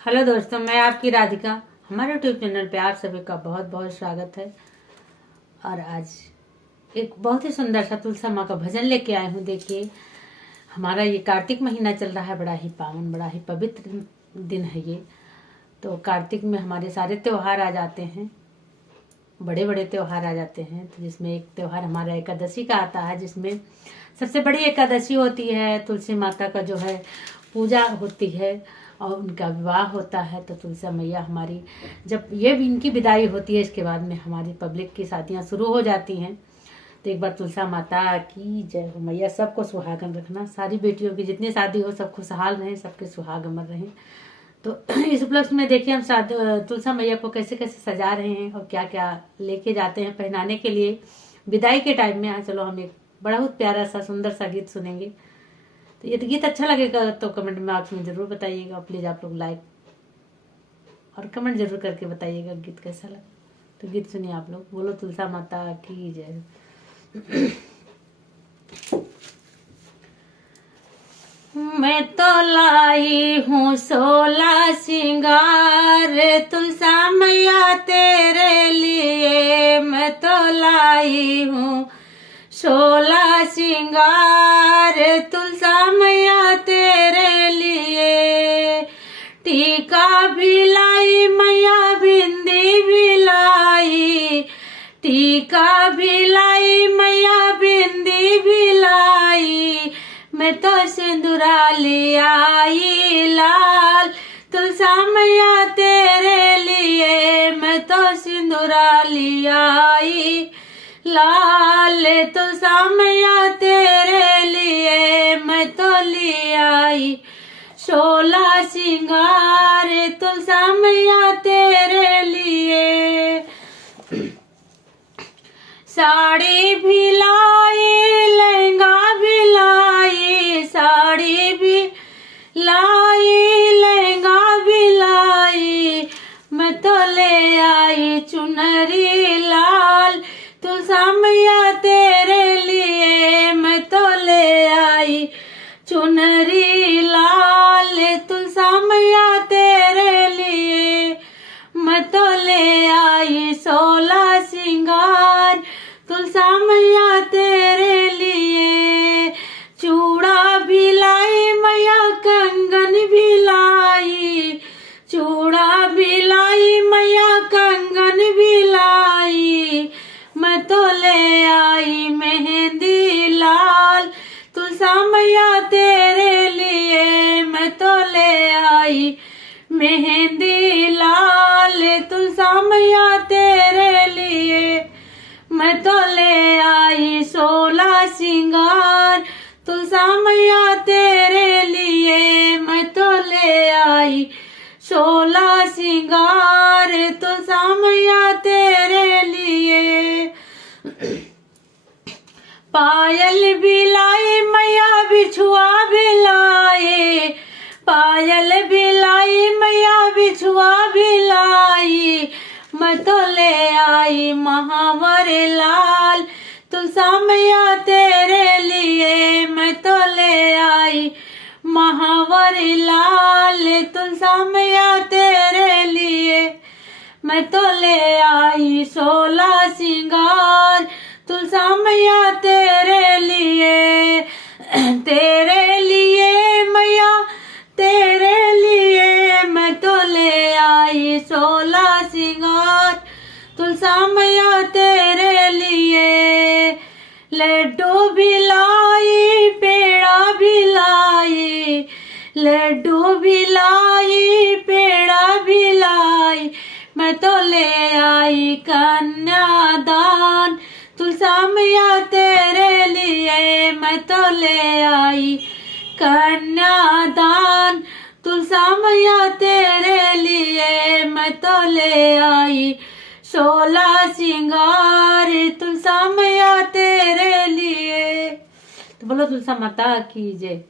Hello दोस्तों, मैं आपकी राधिका। हमारे यूट्यूब चैनल पे आप सभी का बहुत बहुत स्वागत है। और आज एक बहुत ही सुंदर सा तुलसी माँ का भजन लेके आए हूँ। देखिए, हमारा ये कार्तिक महीना चल रहा है, बड़ा ही पावन, बड़ा ही पवित्र दिन है ये। तो कार्तिक में हमारे सारे त्योहार आ जाते हैं, बड़े बड़े त्योहार आ जाते हैं। तो जिसमें एक त्योहार हमारा एकादशी का आता है, जिसमें सबसे बड़ी एकादशी होती है। तुलसी माता का जो है पूजा होती है और उनका विवाह होता है। तो तुलसी मैया हमारी, जब ये भी इनकी विदाई होती है, इसके बाद में हमारी पब्लिक की शादियां शुरू हो जाती हैं। तो एक बार तुलसी माता की जय हो। मैया सबको सुहागन रखना, सारी बेटियों की जितनी शादी हो सब खुशहाल रहें, सबके सुहाग अमर रहें। तो इस उपलक्ष्य में देखिए हम तुलसी मैया को कैसे कैसे सजा रहे हैं और क्या क्या लेके जाते हैं पहनाने के लिए विदाई के टाइम में। चलो हम एक बहुत प्यारा सा सुंदर सा गीत सुनेंगे। तो ये गीत अच्छा लगेगा तो कमेंट में आप में जरूर बताइएगा। प्लीज आप लोग लाइक और कमेंट जरूर करके बताइएगा गीत कैसा लगा। तो गीत सुनिए आप लोग। बोलो तुलसी माता की जय। मैं तो लाई हूँ 16 सिंगार तुलसी मैया तेरे लिए। मैं तो लाई हूँ 16 सिंगार तुलसी मैया तेरे लिए। टीका भी लाई मैया, बिंदी भी लाई। टीका भी लाई मैया, बिंदी भी लाई। मैं तो सिंदूरा ले आई लाल तुलसी मैया तेरे लिए। मैं तो सिंदूरा ले आई लाल तुलसी मैया तेरे लिए। मैं तो ले आई 16 सिंगार तुलसी मैया तेरे लिए। साड़ी भी लाई, लहंगा भी लाई। साड़ी भी लाई, लहंगा भी लाई। मैं तो ले आई चुनरी लाल तुलसी मैया तेरे लिए। मैं तो ले आई चुनरी लाल तुलसी मैया तेरे लिए। मैं तो ले आई 16 सिंगार तुलसी मैया तेरे लिए। चूड़ा भी लाई मैया, कंगन भी लाई। चूड़ा भी लाई मैया, कंगन भी लाई। मैं तो ले आई मेहंदी लाल तुलसी मैया तेरे लिए। मैं तो ले आई मेहंदी लाल तुलसी मैया तेरे लिए। मैं तो ले आई 16 सिंगार तुलसी मैया तेरे लिए। मैं तो ले आई 16 सिंगार तुलसी मैया तेरे लिए। पायल भी लाई मैया, बिछुआ भी लाई। पायल भी लाई मैया, बिछुआ भी लाई। मैं तो ले आई महावर लाल तुलसी मैया तेरे लिए। मैं तो ले आई महावर लाल तुलसी मैया तेरे लिए। मैं तो ले आई 16 सिंगार तुलसी मैया तेरे लिए। तेरे लिए मैया तेरे लिए। मैं तो ले आई 16 सिंगार तुलसी मैया तेरे लिए। लड्डू भी लाई, पेड़ा भी लाई। लड्डू भी लाई, पेड़ा भी लाई। मैं तो ले आई कन्यादान तुलसी मैया तेरे लिए। मैं तो ले आई कन्यादान तुलसी मैया तेरे लिए। मैं तो ले आई 16 सिंगार तुलसी मैया तेरे लिए। तो बोलो तुलसी माता की जय।